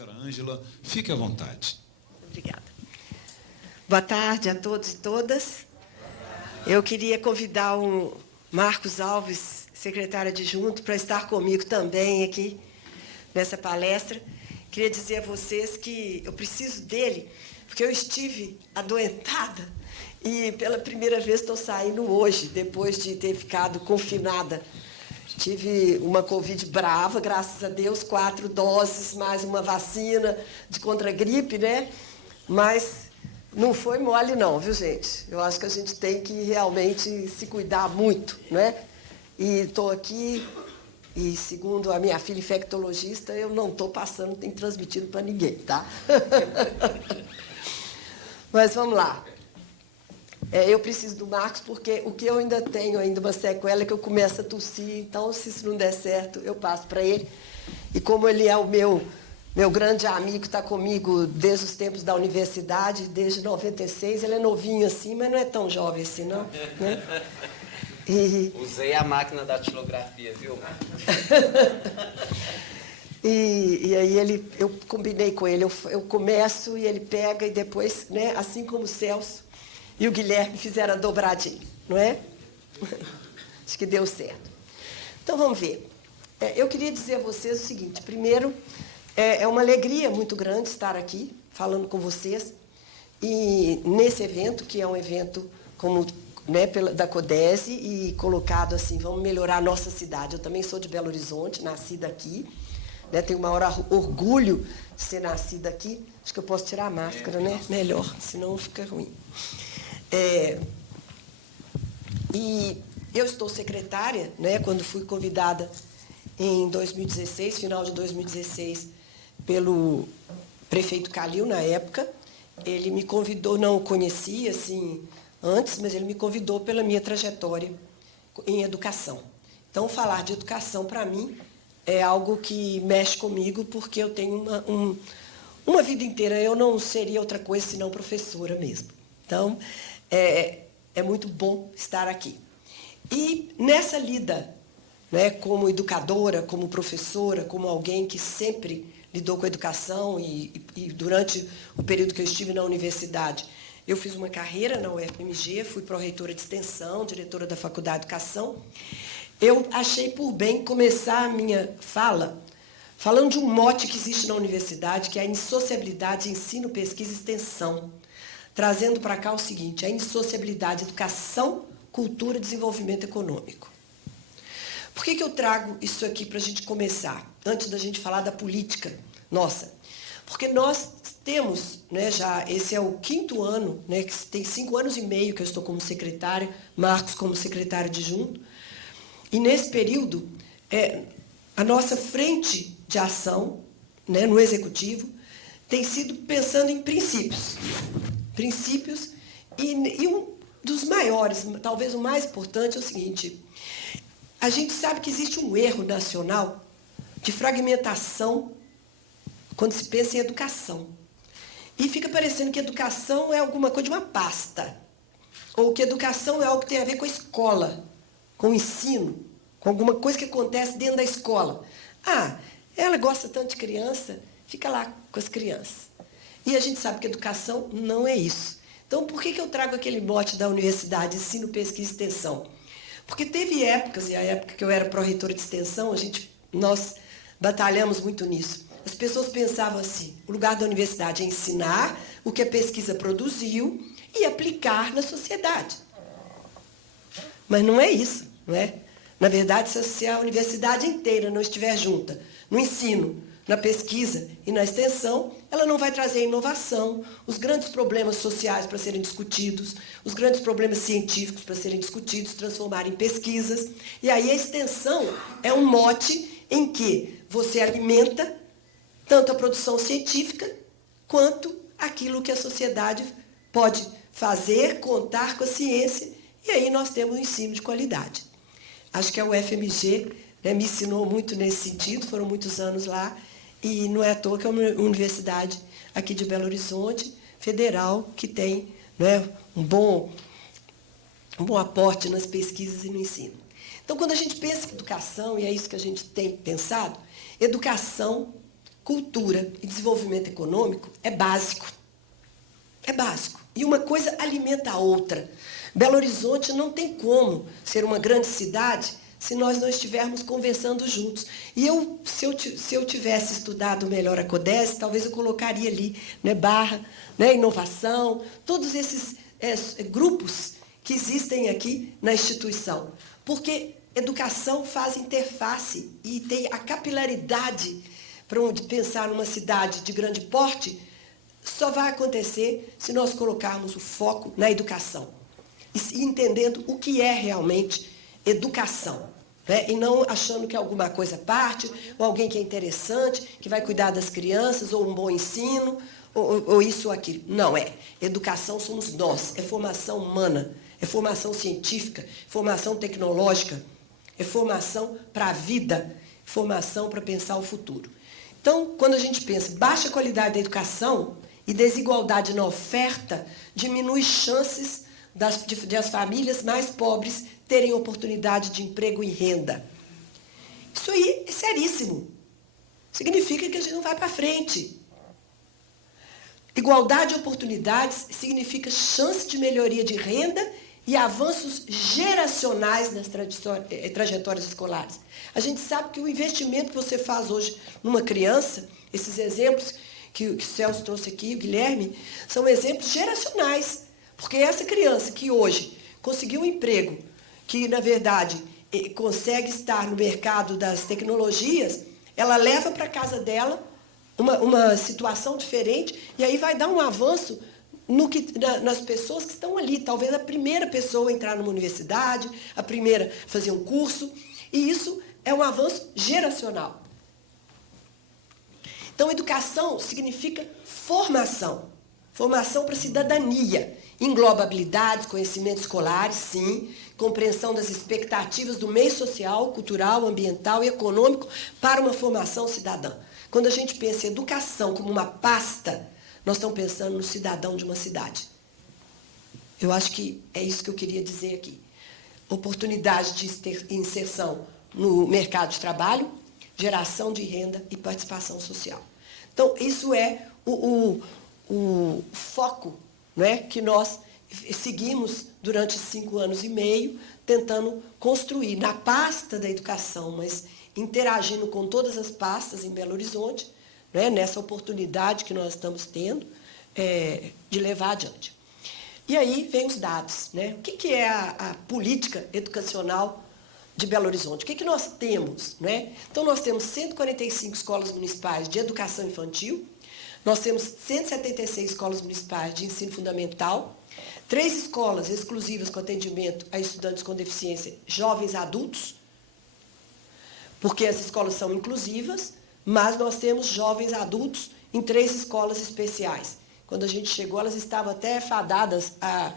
Senhora Ângela, fique à vontade. Obrigada. Boa tarde a todos e todas. Eu queria convidar o Marcos Alves, secretário adjunto, para estar comigo também aqui nessa palestra. Queria dizer a vocês que eu preciso dele, porque eu estive adoentada e pela primeira vez estou saindo hoje, depois de ter ficado confinada. Tive uma Covid brava, graças a Deus, 4 doses, mais uma vacina contra a gripe, né? Mas não foi mole não, viu, gente? Eu acho que a gente tem que realmente se cuidar muito, né? E estou aqui, e segundo a minha filha infectologista, eu não estou passando nem transmitindo para ninguém, tá? Mas vamos lá. Eu preciso do Marcos porque o que eu ainda tenho, uma sequela, é que eu começo a tossir. Então, se isso não der certo, eu passo para ele. E como ele é o meu grande amigo, está comigo desde os tempos da universidade, desde 96, ele é novinho assim, mas não é tão jovem assim, não. Né? Usei a máquina da datilografia, viu, Marcos? E aí eu combinei com ele, eu começo e ele pega e depois, né, assim como o Celso e o Guilherme fizeram a dobradinha, não é? Acho que deu certo. Então, vamos ver. Eu queria dizer a vocês o seguinte. Primeiro, é uma alegria muito grande estar aqui, falando com vocês, e nesse evento, que é um evento como, né, da CODESE, e colocado assim, vamos melhorar a nossa cidade. Eu também sou de Belo Horizonte, nascida aqui, né, tenho o maior orgulho de ser nascida aqui. Acho que eu posso tirar a máscara, né? Melhor, senão fica ruim. E eu estou secretária, né, quando fui convidada em 2016, final de 2016, pelo prefeito Calil, na época. Ele me convidou, não o conhecia assim, antes, mas ele me convidou pela minha trajetória em educação. Então, falar de educação, para mim, é algo que mexe comigo, porque eu tenho uma vida inteira, eu não seria outra coisa senão professora mesmo. Então, é muito bom estar aqui. E nessa lida, né, como educadora, como professora, como alguém que sempre lidou com a educação e durante o período que eu estive na universidade, eu fiz uma carreira na UFMG, fui pró-reitora de extensão, diretora da Faculdade de Educação. Eu achei por bem começar a minha fala falando de um mote que existe na universidade, que é a indissociabilidade de ensino, pesquisa e extensão, trazendo para cá o seguinte: a indissociabilidade, educação, cultura e desenvolvimento econômico. Por que eu trago isso aqui para a gente começar, antes da gente falar da política nossa? Porque nós temos, né, já, esse é o 5º ano, né, que tem 5 anos e meio que eu estou como secretária, Marcos como secretário adjunto, e nesse período, a nossa frente de ação, né, no Executivo, tem sido pensando em princípios. Princípios, e um dos maiores, talvez o mais importante, é o seguinte: a gente sabe que existe um erro nacional de fragmentação quando se pensa em educação. E fica parecendo que educação é alguma coisa de uma pasta, ou que educação é algo que tem a ver com a escola, com o ensino, com alguma coisa que acontece dentro da escola. Ah, ela gosta tanto de criança, fica lá com as crianças. E a gente sabe que educação não é isso. Então, por que eu trago aquele mote da universidade, ensino, pesquisa e extensão? Porque teve épocas, e a época que eu era pró-reitora de extensão, nós batalhamos muito nisso. As pessoas pensavam assim: o lugar da universidade é ensinar o que a pesquisa produziu e aplicar na sociedade. Mas não é isso, não é? Na verdade, se a universidade inteira não estiver junta no ensino, na pesquisa e na extensão, ela não vai trazer inovação, os grandes problemas sociais para serem discutidos, os grandes problemas científicos para serem discutidos, transformar em pesquisas. E aí a extensão é um mote em que você alimenta tanto a produção científica quanto aquilo que a sociedade pode fazer, contar com a ciência, e aí nós temos um ensino de qualidade. Acho que a UFMG, né, me ensinou muito nesse sentido, foram muitos anos lá, e não é à toa que é uma universidade aqui de Belo Horizonte, federal, que tem, né, um bom aporte nas pesquisas e no ensino. Então, quando a gente pensa em educação, e é isso que a gente tem pensado, educação cultura e desenvolvimento econômico é básico. É básico. E uma coisa alimenta a outra. Belo Horizonte não tem como ser uma grande cidade se nós não estivermos conversando juntos. E se eu tivesse estudado melhor a CODES, talvez eu colocaria ali, né, Barra, né, inovação, todos esses grupos que existem aqui na instituição. Porque educação faz interface e tem a capilaridade para onde pensar numa cidade de grande porte, só vai acontecer se nós colocarmos o foco na educação. E entendendo o que é realmente educação, né? E não achando que é alguma coisa à parte, ou alguém que é interessante, que vai cuidar das crianças, ou um bom ensino, ou isso ou aquilo. Não é. Educação somos nós, é formação humana, é formação científica, formação tecnológica, é formação para a vida, formação para pensar o futuro. Então, quando a gente pensa baixa qualidade da educação e desigualdade na oferta, diminui chances das famílias mais pobres terem oportunidade de emprego e renda. Isso aí é seríssimo. Significa que a gente não vai para frente. Igualdade de oportunidades significa chance de melhoria de renda e avanços geracionais nas trajetórias escolares. A gente sabe que o investimento que você faz hoje numa criança, esses exemplos que o Celso trouxe aqui, o Guilherme, são exemplos geracionais. Porque essa criança que hoje conseguiu um emprego, que, na verdade, consegue estar no mercado das tecnologias, ela leva para a casa dela uma situação diferente e aí vai dar um avanço nas pessoas que estão ali. Talvez a primeira pessoa a entrar numa universidade, a primeira a fazer um curso, e isso é um avanço geracional. Então, educação significa formação. Formação para a cidadania. Engloba habilidades, conhecimentos escolares, sim, compreensão das expectativas do meio social, cultural, ambiental e econômico para uma formação cidadã. Quando a gente pensa em educação como uma pasta, nós estamos pensando no cidadão de uma cidade. Eu acho que é isso que eu queria dizer aqui. Oportunidade de inserção no mercado de trabalho, geração de renda e participação social. Então, isso é o foco, né, que nós seguimos durante 5 anos e meio, tentando construir na pasta da educação, mas interagindo com todas as pastas em Belo Horizonte, né, nessa oportunidade que nós estamos tendo de levar adiante. E aí vem os dados, né? O que é a política educacional de Belo Horizonte? O que nós temos, né? Então, nós temos 145 escolas municipais de educação infantil, nós temos 176 escolas municipais de ensino fundamental, 3 escolas exclusivas com atendimento a estudantes com deficiência, jovens adultos, porque as escolas são inclusivas, mas nós temos jovens adultos em 3 escolas especiais. Quando a gente chegou, elas estavam até fadadas a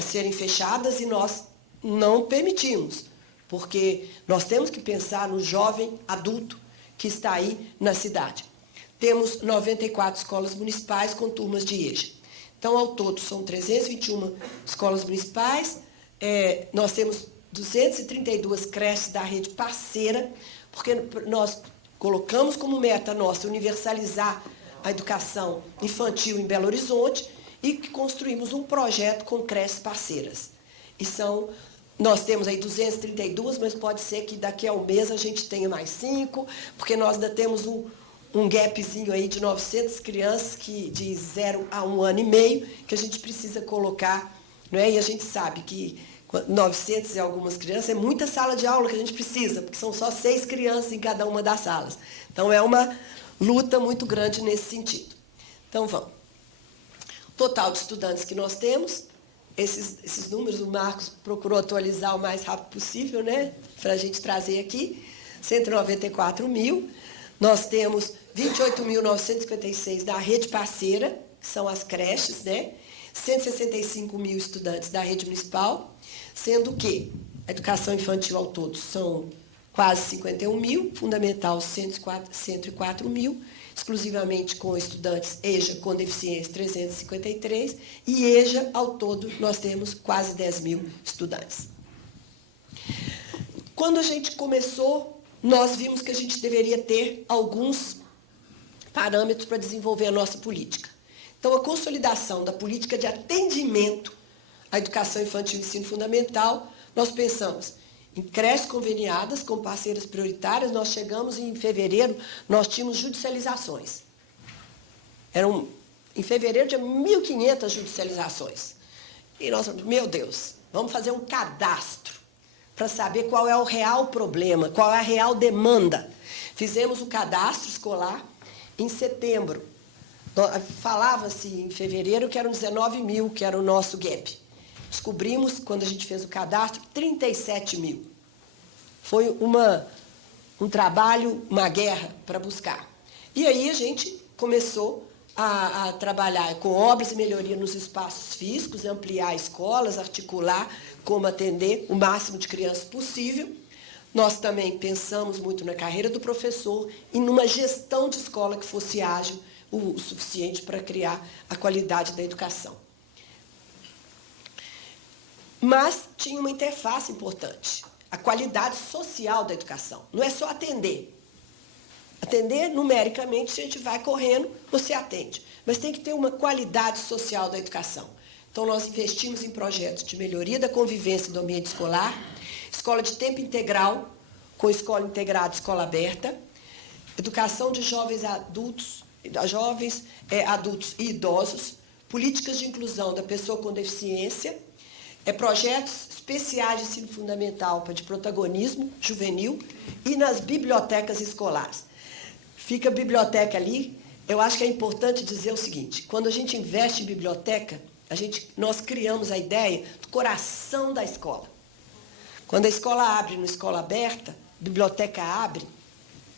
serem fechadas e nós não permitimos, porque nós temos que pensar no jovem adulto que está aí na cidade. Temos 94 escolas municipais com turmas de EJA. Então, ao todo, são 321 escolas municipais. Nós temos 232 creches da rede parceira, porque nós colocamos como meta nossa universalizar a educação infantil em Belo Horizonte e construímos um projeto com creches parceiras. Nós temos aí 232, mas pode ser que daqui a um mês a gente tenha mais 5, porque nós ainda temos um gapzinho aí de 900 crianças de 0 a 1 ano e meio que a gente precisa colocar, não é? E a gente sabe que 900 e algumas crianças é muita sala de aula que a gente precisa, porque são só 6 crianças em cada uma das salas. Então, é uma luta muito grande nesse sentido. Então, vamos. Total de estudantes que nós temos, esses números o Marcos procurou atualizar o mais rápido possível, né? Para a gente trazer aqui, 194 mil. Nós temos 28.956 da rede parceira, que são as creches, né? 165 mil estudantes da rede municipal, sendo que a educação infantil ao todo são quase 51 mil, fundamental 104 mil, exclusivamente com estudantes EJA com deficiência 353, e EJA ao todo nós temos quase 10 mil estudantes. Quando a gente começou, nós vimos que a gente deveria ter alguns parâmetros para desenvolver a nossa política. Então, a consolidação da política de atendimento à educação infantil e ensino fundamental, nós pensamos em creches conveniadas com parceiras prioritárias. Nós chegamos em fevereiro, nós tínhamos judicializações. Em fevereiro tinha 1.500 judicializações. E nós, meu Deus, vamos fazer um cadastro para saber qual é o real problema, qual é a real demanda. Fizemos o cadastro escolar em setembro. Falava-se em fevereiro que eram 19 mil, que era o nosso gap. Descobrimos, quando a gente fez o cadastro, 37 mil. Foi um trabalho, uma guerra para buscar. E aí a gente começou a trabalhar com obras e melhoria nos espaços físicos, ampliar escolas, articular como atender o máximo de crianças possível. Nós também pensamos muito na carreira do professor e numa gestão de escola que fosse ágil o suficiente para criar a qualidade da educação. Mas tinha uma interface importante, a qualidade social da educação. Não é só atender. Atender, numericamente, se a gente vai correndo, você atende. Mas tem que ter uma qualidade social da educação. Então, nós investimos em projetos de melhoria da convivência do ambiente escolar, escola de tempo integral, com escola integrada, escola aberta, educação de jovens adultos e idosos, políticas de inclusão da pessoa com deficiência, projetos especiais de ensino fundamental de protagonismo juvenil e nas bibliotecas escolares. Fica a biblioteca ali. Eu acho que é importante dizer o seguinte: quando a gente investe em biblioteca, nós criamos a ideia do coração da escola. Quando a escola abre, na escola aberta, a biblioteca abre,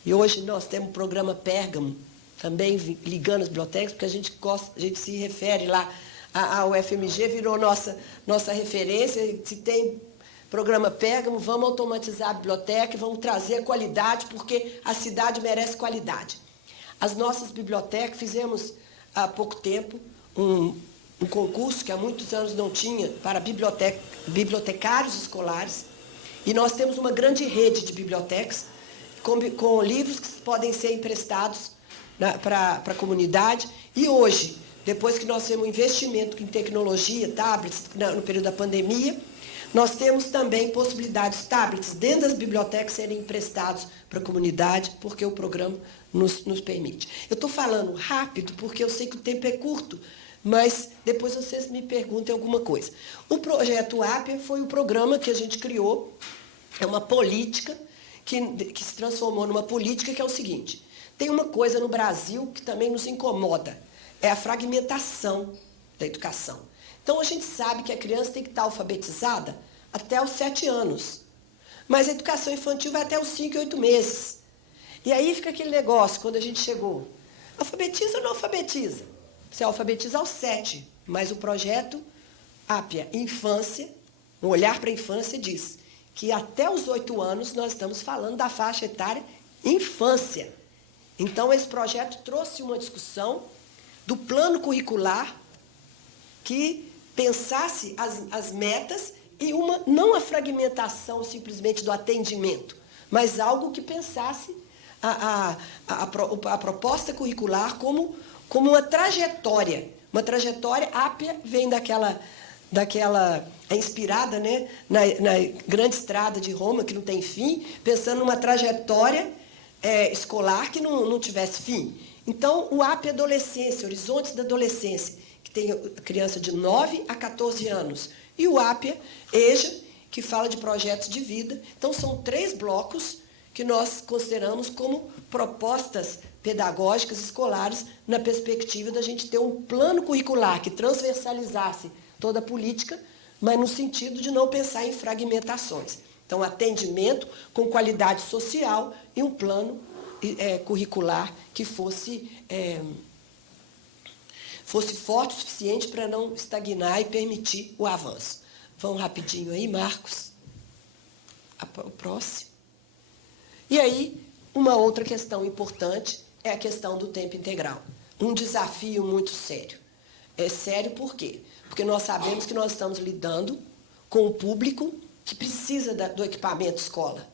e hoje nós temos o programa Pérgamo, também ligando as bibliotecas, porque a gente se refere lá, a UFMG virou nossa referência. Se tem programa Pérgamo, vamos automatizar a biblioteca e vamos trazer a qualidade, porque a cidade merece qualidade. As nossas bibliotecas, fizemos há pouco tempo um concurso que há muitos anos não tinha para bibliotecários escolares, e nós temos uma grande rede de bibliotecas com livros que podem ser emprestados para a comunidade. E hoje, depois que nós temos um investimento em tecnologia, tablets, no período da pandemia, nós temos também possibilidades de tablets dentro das bibliotecas serem emprestados para a comunidade, porque o programa nos permite. Eu estou falando rápido porque eu sei que o tempo é curto, mas depois vocês me perguntem alguma coisa. O projeto APIA foi o programa que a gente criou, é uma política que se transformou numa política que é o seguinte: tem uma coisa no Brasil que também nos incomoda, é a fragmentação da educação. Então, a gente sabe que a criança tem que estar alfabetizada até os 7 anos, mas a educação infantil vai até os 5 e 8 meses. E aí fica aquele negócio, quando a gente chegou, alfabetiza ou não alfabetiza? Você alfabetiza aos 7, mas o projeto APIA Infância, um olhar para a infância, diz que até os 8 anos nós estamos falando da faixa etária infância. Então, esse projeto trouxe uma discussão do plano curricular que pensasse as metas e não a fragmentação simplesmente do atendimento, mas algo que pensasse a proposta curricular como uma trajetória. Uma trajetória. APIA vem é inspirada, né, na grande estrada de Roma, que não tem fim, pensando numa trajetória escolar que não tivesse fim. Então, o APIA Adolescência, Horizontes da Adolescência, que tem criança de 9 a 14 anos, e o APIA EJA, que fala de projetos de vida. Então, são 3 blocos que nós consideramos como propostas pedagógicas escolares, na perspectiva da gente ter um plano curricular que transversalizasse toda a política, mas no sentido de não pensar em fragmentações. Então, atendimento com qualidade social e um plano curricular que fosse forte o suficiente para não estagnar e permitir o avanço. Vamos rapidinho aí, Marcos. O próximo. E aí, uma outra questão importante é a questão do tempo integral. Um desafio muito sério. É sério por quê? Porque nós sabemos que nós estamos lidando com o público que precisa do equipamento escola.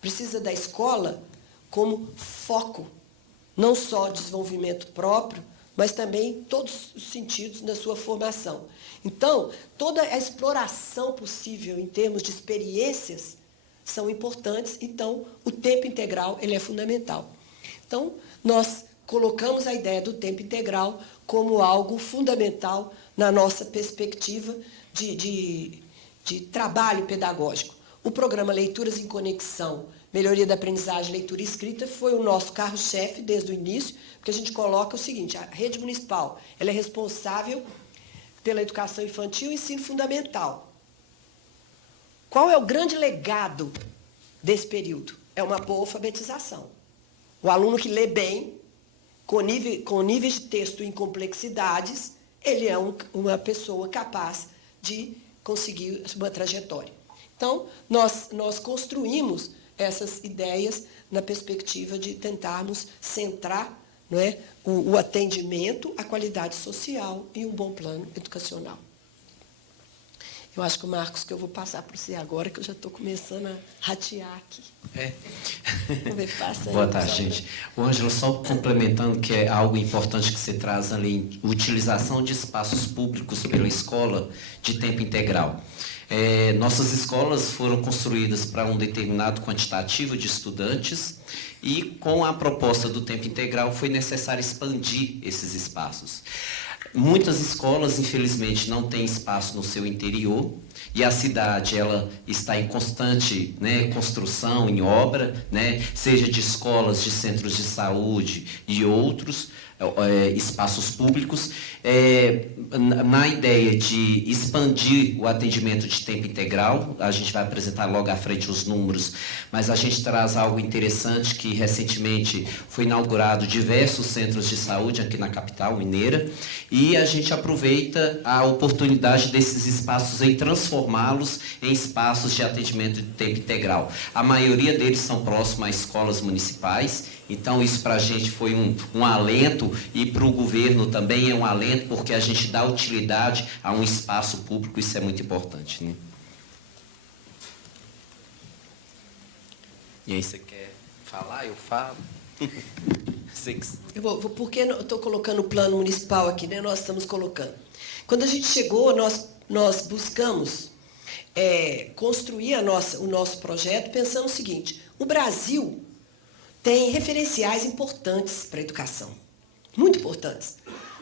Precisa da escola como foco não só desenvolvimento próprio, mas também todos os sentidos na sua formação. Então, toda a exploração possível em termos de experiências são importantes, então o tempo integral ele é fundamental. Então, nós colocamos a ideia do tempo integral como algo fundamental na nossa perspectiva de trabalho pedagógico. O programa Leituras em Conexão, Melhoria da Aprendizagem, Leitura e Escrita, foi o nosso carro-chefe desde o início, porque a gente coloca o seguinte: a rede municipal ela é responsável pela educação infantil e ensino fundamental. Qual é o grande legado desse período? É uma boa alfabetização. O aluno que lê bem, com níveis de texto em complexidades, ele é uma pessoa capaz de conseguir uma trajetória. Então, nós construímos essas ideias na perspectiva de tentarmos centrar, não é, o atendimento, a qualidade social e um bom plano educacional. Eu acho que o Marcos, que eu vou passar para você agora, que eu já estou começando a ratear aqui. Vamos ver, passa aí. Boa tarde, gente. O Ângelo, só complementando, que é algo importante que você traz ali, utilização de espaços públicos pela escola de tempo integral. Nossas escolas foram construídas para um determinado quantitativo de estudantes e, com a proposta do tempo integral, foi necessário expandir esses espaços. Muitas escolas, infelizmente, não têm espaço no seu interior e a cidade ela está em constante, né, construção, em obra, né, seja de escolas, de centros de saúde e outros espaços públicos, na ideia de expandir o atendimento de tempo integral. A gente vai apresentar logo à frente os números, mas a gente traz algo interessante que recentemente foi inaugurado diversos centros de saúde aqui na capital mineira, e a gente aproveita a oportunidade desses espaços em transformá-los em espaços de atendimento de tempo integral. A maioria deles são próximos a escolas municipais. Então, isso para a gente foi um alento, e para o governo também é um alento, porque a gente dá utilidade a um espaço público, isso é muito importante, né? E aí, você quer falar? Eu falo. Eu vou, porque eu estou colocando o plano municipal aqui, né? Nós estamos colocando. Quando a gente chegou, nós buscamos construir o nosso projeto pensando o seguinte: o Brasil tem referenciais importantes para a educação, muito importantes.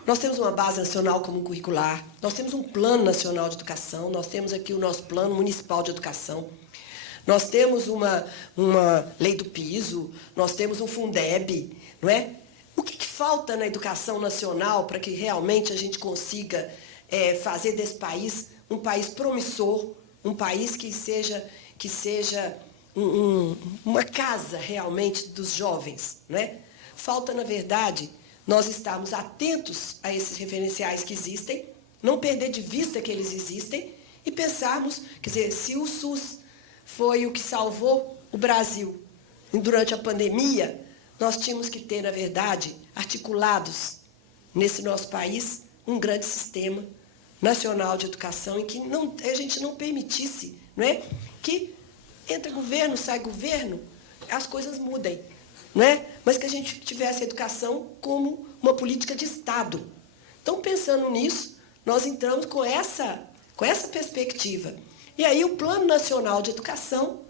Nós temos uma base nacional comum curricular, nós temos um plano nacional de educação, nós temos aqui o nosso plano municipal de educação, nós temos uma lei do piso, nós temos um Fundeb, não é? O que falta na educação nacional para que realmente a gente consiga fazer desse país um país promissor, um país que seja uma casa realmente dos jovens, né? Falta, na verdade, nós estarmos atentos a esses referenciais que existem, não perder de vista que eles existem e pensarmos, quer dizer, se o SUS foi o que salvou o Brasil durante a pandemia, nós tínhamos que ter, na verdade, articulados nesse nosso país um grande sistema nacional de educação em que a gente não permitisse, não é, que entra governo, sai governo, as coisas mudem, não é? Mas que a gente tivesse a educação como uma política de Estado. Então, pensando nisso, nós entramos com essa perspectiva. E aí o Plano Nacional de Educação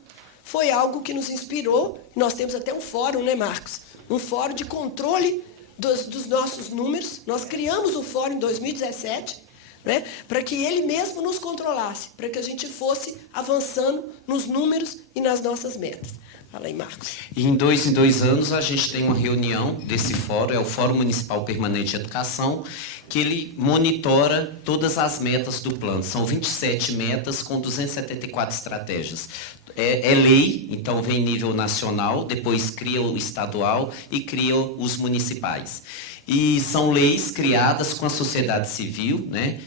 foi algo que nos inspirou. Nós temos até um fórum, né, Marcos? Um fórum de controle dos nossos números. Nós criamos o fórum em 2017, né, para que ele mesmo nos controlasse, para que a gente fosse avançando nos números e nas nossas metas. Fala aí, Marcos. E em 2 anos a gente tem uma reunião desse fórum, é o Fórum Municipal Permanente de Educação, que ele monitora todas as metas do plano. São 27 metas com 274 estratégias. É lei, então vem nível nacional, depois cria o estadual e cria os municipais. e são leis criadas com a sociedade civil, né,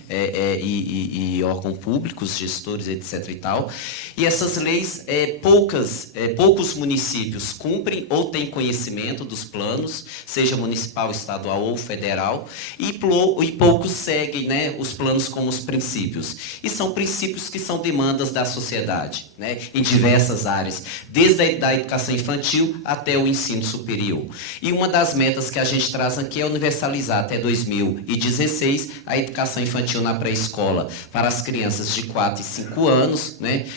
e órgãos públicos, gestores, etc. e tal. E essas leis, poucos municípios cumprem ou têm conhecimento dos planos, seja municipal, estadual ou federal, e poucos seguem, né, os planos como os princípios. E são princípios que são demandas da sociedade, né, em diversas áreas, desde a educação infantil até o ensino superior. E uma das metas que a gente traz aqui é universalizar até 2016 a educação infantil na pré-escola para as crianças de 4 e 5 anos, né,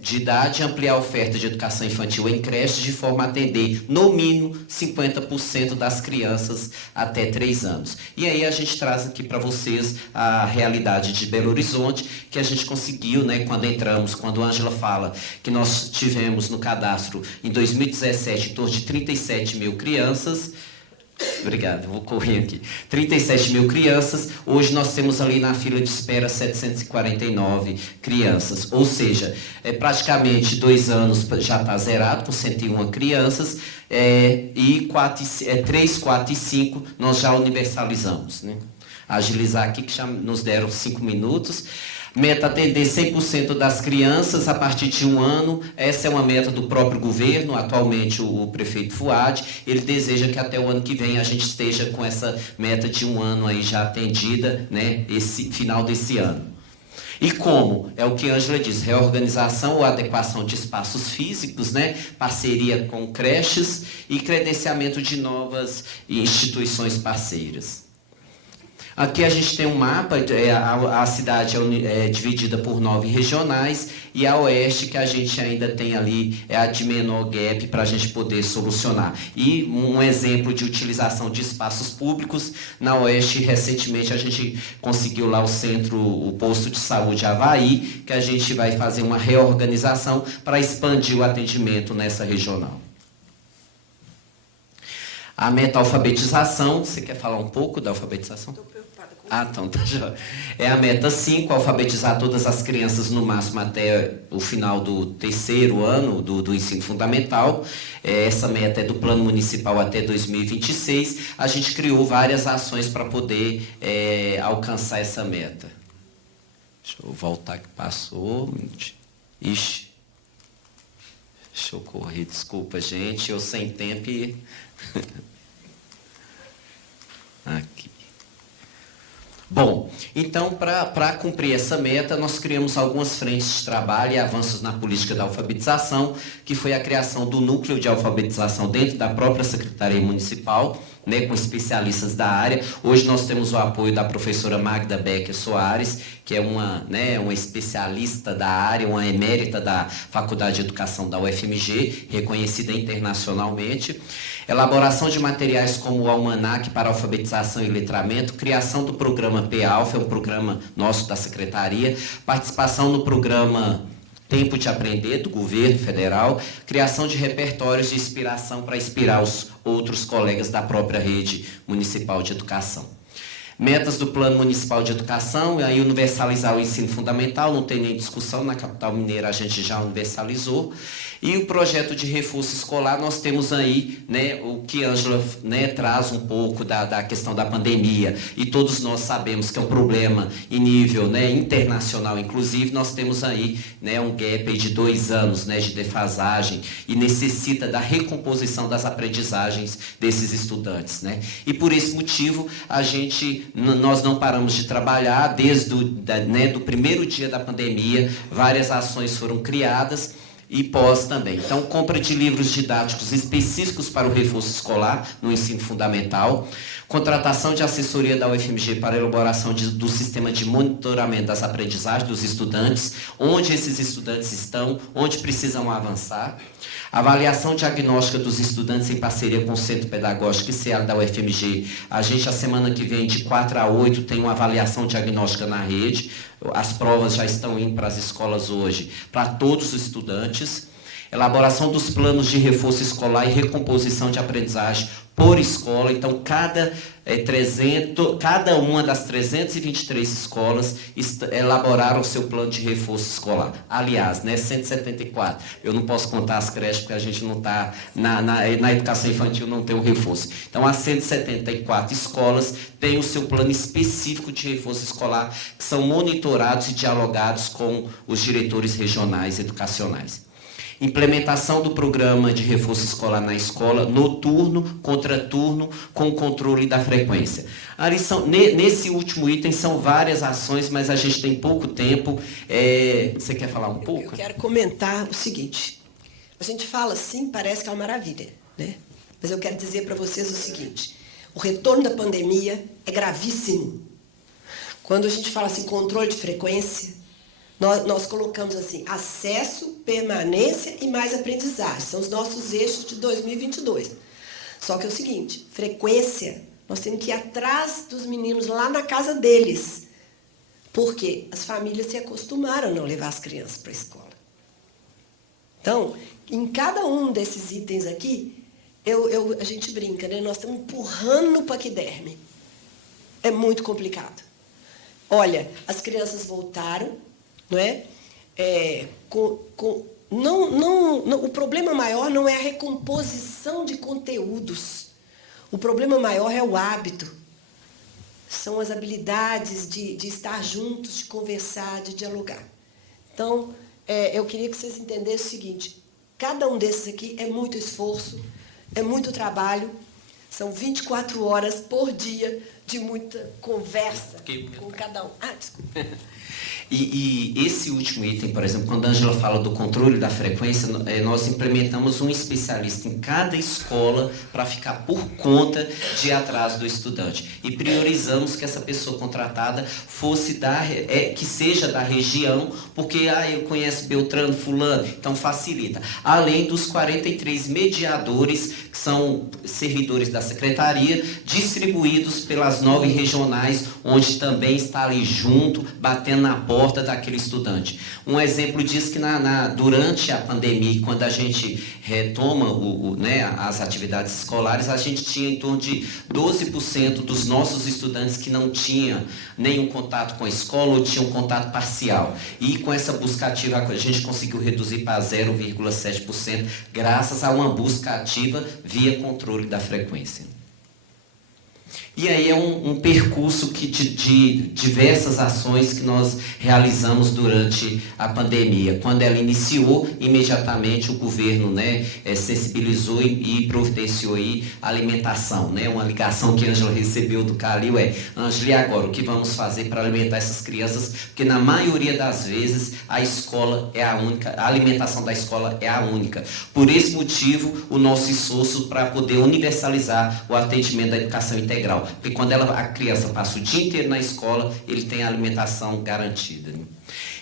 de idade, ampliar a oferta de educação infantil em creches de forma a atender, no mínimo, 50% das crianças até 3 anos. E aí a gente traz aqui para vocês a realidade de Belo Horizonte, que a gente conseguiu, né, quando a Ângela fala que nós tivemos no cadastro, em 2017, em torno de 37 mil crianças. Obrigado, vou correr aqui. 37 mil crianças, hoje nós temos ali na fila de espera 749 crianças, ou seja, praticamente 2 anos já está zerado, com 101 crianças, e 3, 4 e 5 nós já universalizamos, né? Agilizar aqui, que já nos deram 5 minutos. Meta atender 100% das crianças a partir de 1 ano. Essa é uma meta do próprio governo. Atualmente, o prefeito Fuad, ele deseja que até o ano que vem a gente esteja com essa meta de 1 ano aí já atendida, né, esse final desse ano. E como? É o que a Ângela diz, reorganização ou adequação de espaços físicos, né, parceria com creches e credenciamento de novas instituições parceiras. Aqui a gente tem um mapa, a cidade é dividida por 9 regionais, e a oeste, que a gente ainda tem ali, é a de menor gap para a gente poder solucionar. E um exemplo de utilização de espaços públicos, na oeste, recentemente, a gente conseguiu lá o posto de saúde Avaí, que a gente vai fazer uma reorganização para expandir o atendimento nessa regional. A meta-alfabetização, você quer falar um pouco da alfabetização? Estou preocupada com então tá já. É a meta 5, alfabetizar todas as crianças no máximo até o final do 3º ano do ensino fundamental. Essa meta é do Plano Municipal até 2026. A gente criou várias ações para poder alcançar essa meta. Deixa eu voltar que passou. Ixi. Deixa eu correr, desculpa, gente. Eu sem tempo e... Aqui. Bom, então, para cumprir essa meta, nós criamos algumas frentes de trabalho e avanços na política da alfabetização, que foi a criação do núcleo de alfabetização dentro da própria Secretaria Municipal, né, com especialistas da área. Hoje nós temos o apoio da professora Magda Becker Soares, que é uma especialista da área, uma emérita da Faculdade de Educação da UFMG, reconhecida internacionalmente. Elaboração de materiais como o Almanac para Alfabetização e Letramento, criação do programa P-Alfa, é um programa nosso da Secretaria, participação no programa Tempo de Aprender, do governo federal, criação de repertórios de inspiração para inspirar os outros colegas da própria rede municipal de educação. Metas do Plano Municipal de Educação, aí universalizar o ensino fundamental, não tem nem discussão, na capital mineira a gente já universalizou. E o projeto de reforço escolar, nós temos aí, né, o que a Ângela, né, traz um pouco da questão da pandemia, e todos nós sabemos que é um problema em nível, né, internacional, inclusive, nós temos aí, né, um gap aí de 2 anos, né, de defasagem, e necessita da recomposição das aprendizagens desses estudantes, né. E por esse motivo, nós não paramos de trabalhar, desde do primeiro dia da pandemia, várias ações foram criadas, e pós também. Então, compra de livros didáticos específicos para o reforço escolar no ensino fundamental, contratação de assessoria da UFMG para a elaboração do sistema de monitoramento das aprendizagens dos estudantes, onde esses estudantes estão, onde precisam avançar, avaliação diagnóstica dos estudantes em parceria com o Centro Pedagógico e CEAL da UFMG. A gente, a semana que vem, de 4 a 8, tem uma avaliação diagnóstica na rede. As provas já estão indo para as escolas hoje, para todos os estudantes. Elaboração dos planos de reforço escolar e recomposição de aprendizagem por escola. Então, cada uma das 323 escolas elaboraram o seu plano de reforço escolar. Aliás, 174. Eu não posso contar as creches porque a gente não está na educação infantil, não tem um reforço. Então, as 174 escolas têm o seu plano específico de reforço escolar, que são monitorados e dialogados com os diretores regionais educacionais. Implementação do programa de reforço escolar na escola, noturno, contraturno, com controle da frequência. Nesse último item são várias ações, mas a gente tem pouco tempo. Você quer falar um pouco? Eu quero comentar o seguinte. A gente fala assim, parece que é uma maravilha, né? Mas eu quero dizer para vocês o seguinte. O retorno da pandemia é gravíssimo. Quando a gente fala assim, controle de frequência, nós colocamos assim, acesso, permanência e mais aprendizagem. São os nossos eixos de 2022. Só que é o seguinte, frequência, nós temos que ir atrás dos meninos lá na casa deles. Porque as famílias se acostumaram a não levar as crianças para a escola. Então, em cada um desses itens aqui, a gente brinca, né? Nós estamos empurrando no paquiderme. É muito complicado. Olha, as crianças voltaram, não é? O problema maior não é a recomposição de conteúdos. O problema maior é o hábito. São as habilidades de estar juntos, de conversar, de dialogar. Então, eu queria que vocês entendessem o seguinte, cada um desses aqui é muito esforço, é muito trabalho, são 24 horas por dia de muita conversa com cada um. Desculpa. E esse último item, por exemplo, quando a Ângela fala do controle da frequência, nós implementamos um especialista em cada escola para ficar por conta de ir atrás do estudante. E priorizamos que essa pessoa contratada fosse que seja da região, porque eu conheço Beltrano, fulano, então facilita. Além dos 43 mediadores, que são servidores da secretaria, distribuídos pelas 9 regionais, onde também está ali junto, batendo na porta daquele estudante. Um exemplo diz que durante a pandemia, quando a gente retoma as atividades escolares, a gente tinha em torno de 12% dos nossos estudantes que não tinham nenhum contato com a escola ou tinham contato parcial. E com essa busca ativa a gente conseguiu reduzir para 0,7%, graças a uma busca ativa via controle da frequência. E aí é um percurso de diversas ações que nós realizamos durante a pandemia. Quando ela iniciou, imediatamente o governo sensibilizou e providenciou a alimentação. Uma ligação que a Ângela recebeu do Calil Ângela, e agora, o que vamos fazer para alimentar essas crianças? Porque na maioria das vezes a escola é a única, a alimentação da escola é a única. Por esse motivo, o nosso esforço para poder universalizar o atendimento da educação integral. Porque quando a criança passa o dia inteiro na escola, ele tem a alimentação garantida.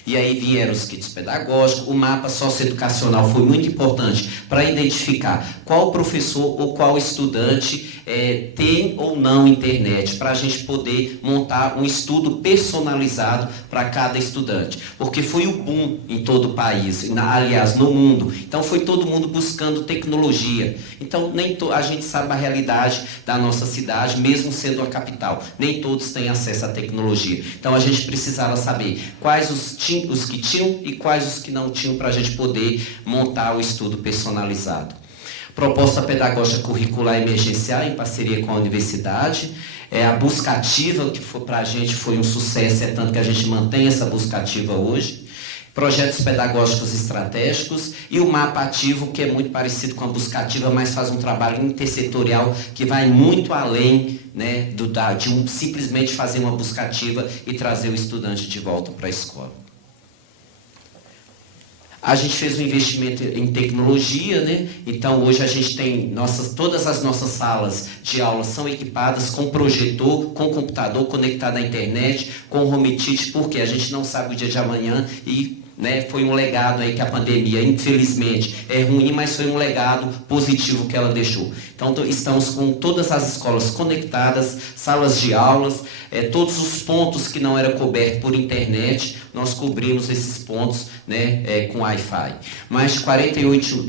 E aí vieram os kits pedagógicos, o mapa socioeducacional foi muito importante para identificar qual professor ou qual estudante tem ou não internet, para a gente poder montar um estudo personalizado para cada estudante. Porque foi o boom em todo o país, aliás, no mundo. Então foi todo mundo buscando tecnologia. Então a gente sabe a realidade da nossa cidade, mesmo sendo a capital. Nem todos têm acesso à tecnologia. Então a gente precisava saber quais os que tinham e quais os que não tinham para a gente poder montar o estudo personalizado. Proposta pedagógica curricular emergencial em parceria com a universidade. A busca ativa, que para a gente foi um sucesso, tanto que a gente mantém essa busca ativa hoje. Projetos pedagógicos estratégicos e o mapa ativo, que é muito parecido com a busca ativa, mas faz um trabalho intersetorial que vai muito além de simplesmente fazer uma busca ativa e trazer o estudante de volta para a escola. A gente fez um investimento em tecnologia, Então hoje a gente tem todas as nossas salas de aula são equipadas com projetor, com computador conectado à internet, com home theater, porque a gente não sabe o dia de amanhã e né, foi um legado aí que a pandemia, infelizmente, é ruim, mas foi um legado positivo que ela deixou. Então, estamos com todas as escolas conectadas, salas de aulas, todos os pontos que não eram cobertos por internet, nós cobrimos esses pontos, né, com Wi-Fi. Mais de 48,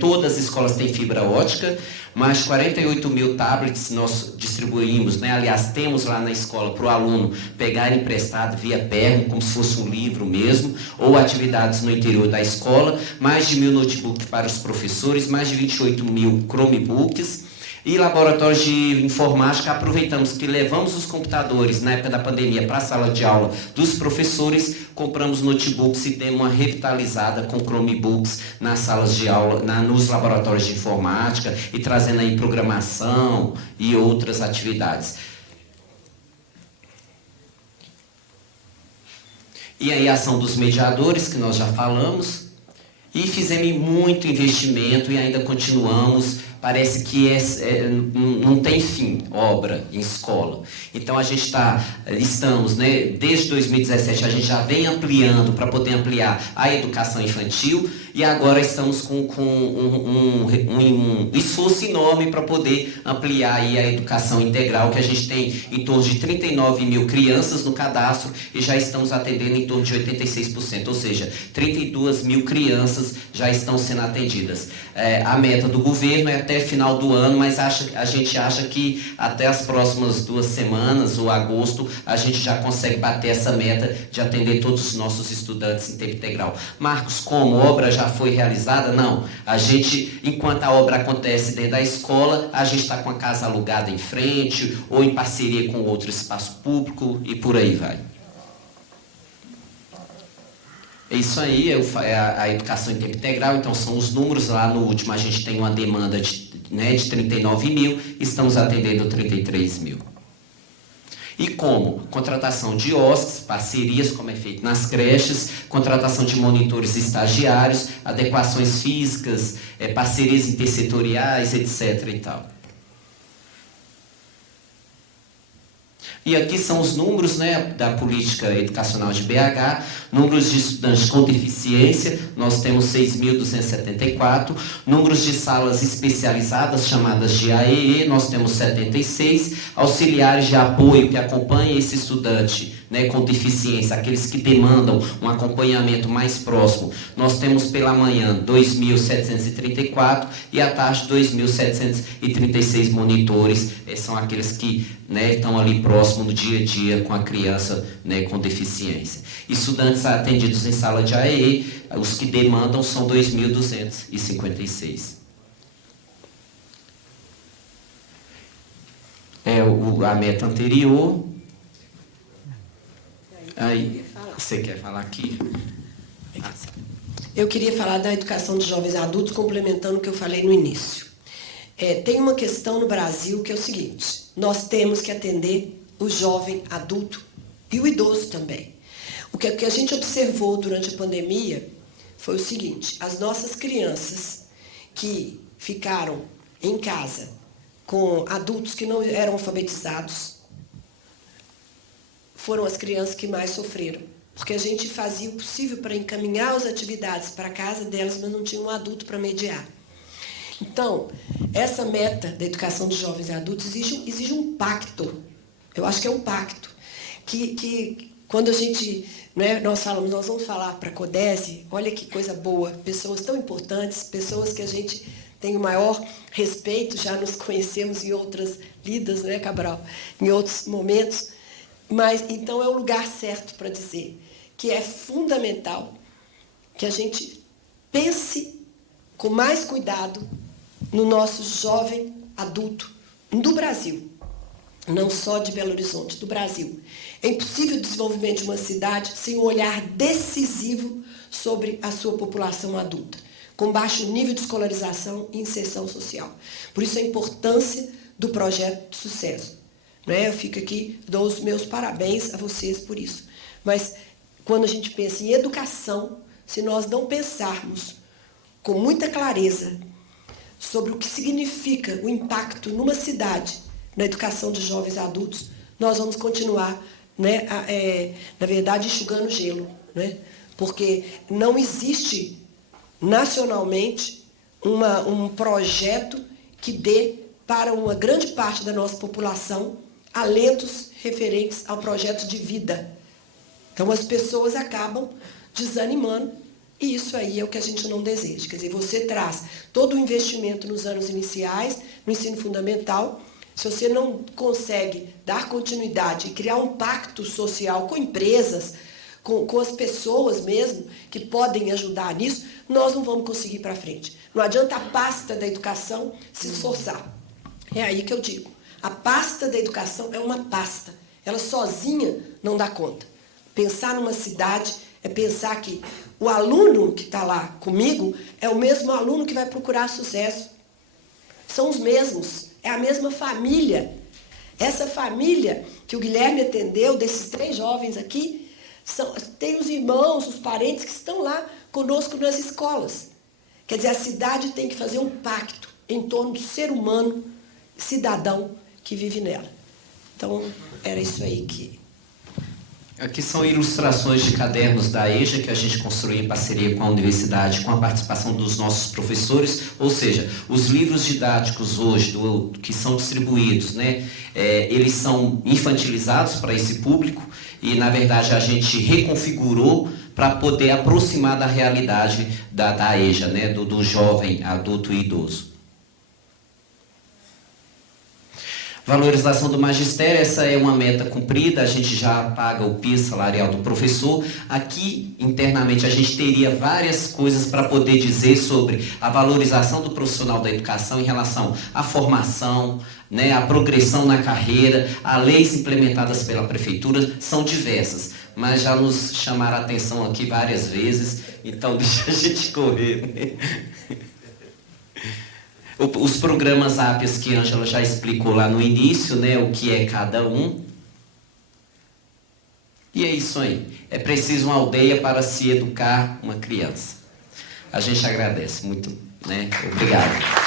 todas as escolas têm fibra ótica, mais de 48 mil tablets nós distribuímos, né? Aliás, temos lá na escola para o aluno pegar emprestado via perna, como se fosse um livro mesmo, ou atividades no interior da escola, mais de 1.000 notebooks para os professores, mais de 28 mil Chromebooks, e laboratórios de informática, aproveitamos que levamos os computadores na época da pandemia para a sala de aula dos professores, compramos notebooks e demos uma revitalizada com Chromebooks nas salas de aula, nos laboratórios de informática e trazendo aí programação e outras atividades. E aí a ação dos mediadores, que nós já falamos, e fizemos muito investimento e ainda continuamos. Parece que não tem fim, obra em escola. Então, a gente estamos, né, desde 2017, a gente já vem ampliando para poder ampliar a educação infantil e agora estamos com um esforço enorme para poder ampliar aí a educação integral, que a gente tem em torno de 39 mil crianças no cadastro e já estamos atendendo em torno de 86%, ou seja, 32 mil crianças já estão sendo atendidas. A meta do governo é até final do ano, mas a gente acha que até as próximas 2 semanas, ou agosto, a gente já consegue bater essa meta de atender todos os nossos estudantes em tempo integral. Marcos, como obra já foi realizada? Não. A gente, enquanto a obra acontece dentro da escola, a gente está com a casa alugada em frente, ou em parceria com outro espaço público, e por aí vai. É isso aí, é a educação em tempo integral, então são os números, lá no último a gente tem uma demanda de 39 mil, estamos atendendo 33 mil. E como? Contratação de OSCs, parcerias, como é feito nas creches, contratação de monitores estagiários, adequações físicas, parcerias intersetoriais, etc. e tal. E aqui são os números, né, da política educacional de BH, números de estudantes com deficiência, nós temos 6.274, números de salas especializadas, chamadas de AEE, nós temos 76, auxiliares de apoio que acompanham esse estudante, né, com deficiência, aqueles que demandam um acompanhamento mais próximo, nós temos pela manhã 2.734 e à tarde 2.736 monitores, são aqueles que, né, estão ali próximo no dia a dia com a criança, né, com deficiência. Estudantes atendidos em sala de AEE, os que demandam são 2.256. A meta anterior. Aí, você quer falar aqui? Eu queria falar da educação de jovens adultos, complementando o que eu falei no início. Tem uma questão no Brasil que é o seguinte: nós temos que atender o jovem adulto e o idoso também. O que a gente observou durante a pandemia foi o seguinte: as nossas crianças que ficaram em casa com adultos que não eram alfabetizados foram as crianças que mais sofreram, porque a gente fazia o possível para encaminhar as atividades para a casa delas, mas não tinha um adulto para mediar. Então, essa meta da educação de jovens e adultos exige um pacto. Eu acho que é um pacto. Que quando a gente, né, nós vamos falar para a CODESE, olha que coisa boa, pessoas tão importantes, pessoas que a gente tem o maior respeito, já nos conhecemos em outras lidas, né, Cabral, em outros momentos, mas então é o lugar certo para dizer que é fundamental que a gente pense com mais cuidado no nosso jovem adulto do Brasil, não só de Belo Horizonte, do Brasil. É impossível o desenvolvimento de uma cidade sem um olhar decisivo sobre a sua população adulta, com baixo nível de escolarização e inserção social. Por isso a importância do projeto de sucesso. Eu fico aqui, dou os meus parabéns a vocês por isso. Mas quando a gente pensa em educação, se nós não pensarmos com muita clareza sobre o que significa o impacto numa cidade na educação de jovens e adultos, nós vamos continuar, né, na verdade, enxugando gelo, né? porque não existe nacionalmente um projeto que dê para uma grande parte da nossa população alentos referentes ao projeto de vida. Então as pessoas acabam desanimando e isso aí é o que a gente não deseja. Quer dizer, você traz todo o investimento nos anos iniciais, no ensino fundamental, se você não consegue dar continuidade e criar um pacto social com empresas, com as pessoas mesmo, que podem ajudar nisso, nós não vamos conseguir ir para frente. Não adianta a pasta da educação se esforçar. É aí que eu digo. A pasta da educação é uma pasta. Ela sozinha não dá conta. Pensar numa cidade é pensar que o aluno que está lá comigo é o mesmo aluno que vai procurar sucesso. São os mesmos. É a mesma família. Essa família que o Guilherme atendeu, desses 3 jovens aqui, tem os irmãos, os parentes que estão lá conosco nas escolas. Quer dizer, a cidade tem que fazer um pacto em torno do ser humano, cidadão que vive nela. Então, era isso aí que... Aqui são ilustrações de cadernos da EJA que a gente construiu em parceria com a universidade, com a participação dos nossos professores, ou seja, os livros didáticos hoje que são distribuídos, né, eles são infantilizados para esse público e, na verdade, a gente reconfigurou para poder aproximar da realidade da EJA, né, do jovem, adulto e idoso. Valorização do magistério, essa é uma meta cumprida, a gente já paga o piso salarial do professor. Aqui, internamente, a gente teria várias coisas para poder dizer sobre a valorização do profissional da educação em relação à formação, né, à progressão na carreira, as leis implementadas pela prefeitura são diversas, mas já nos chamaram a atenção aqui várias vezes, então deixa a gente correr, né? Os programas APES que a Ângela já explicou lá no início, né, o que é cada um. E é isso aí. É preciso uma aldeia para se educar uma criança. A gente agradece muito, né? Obrigado.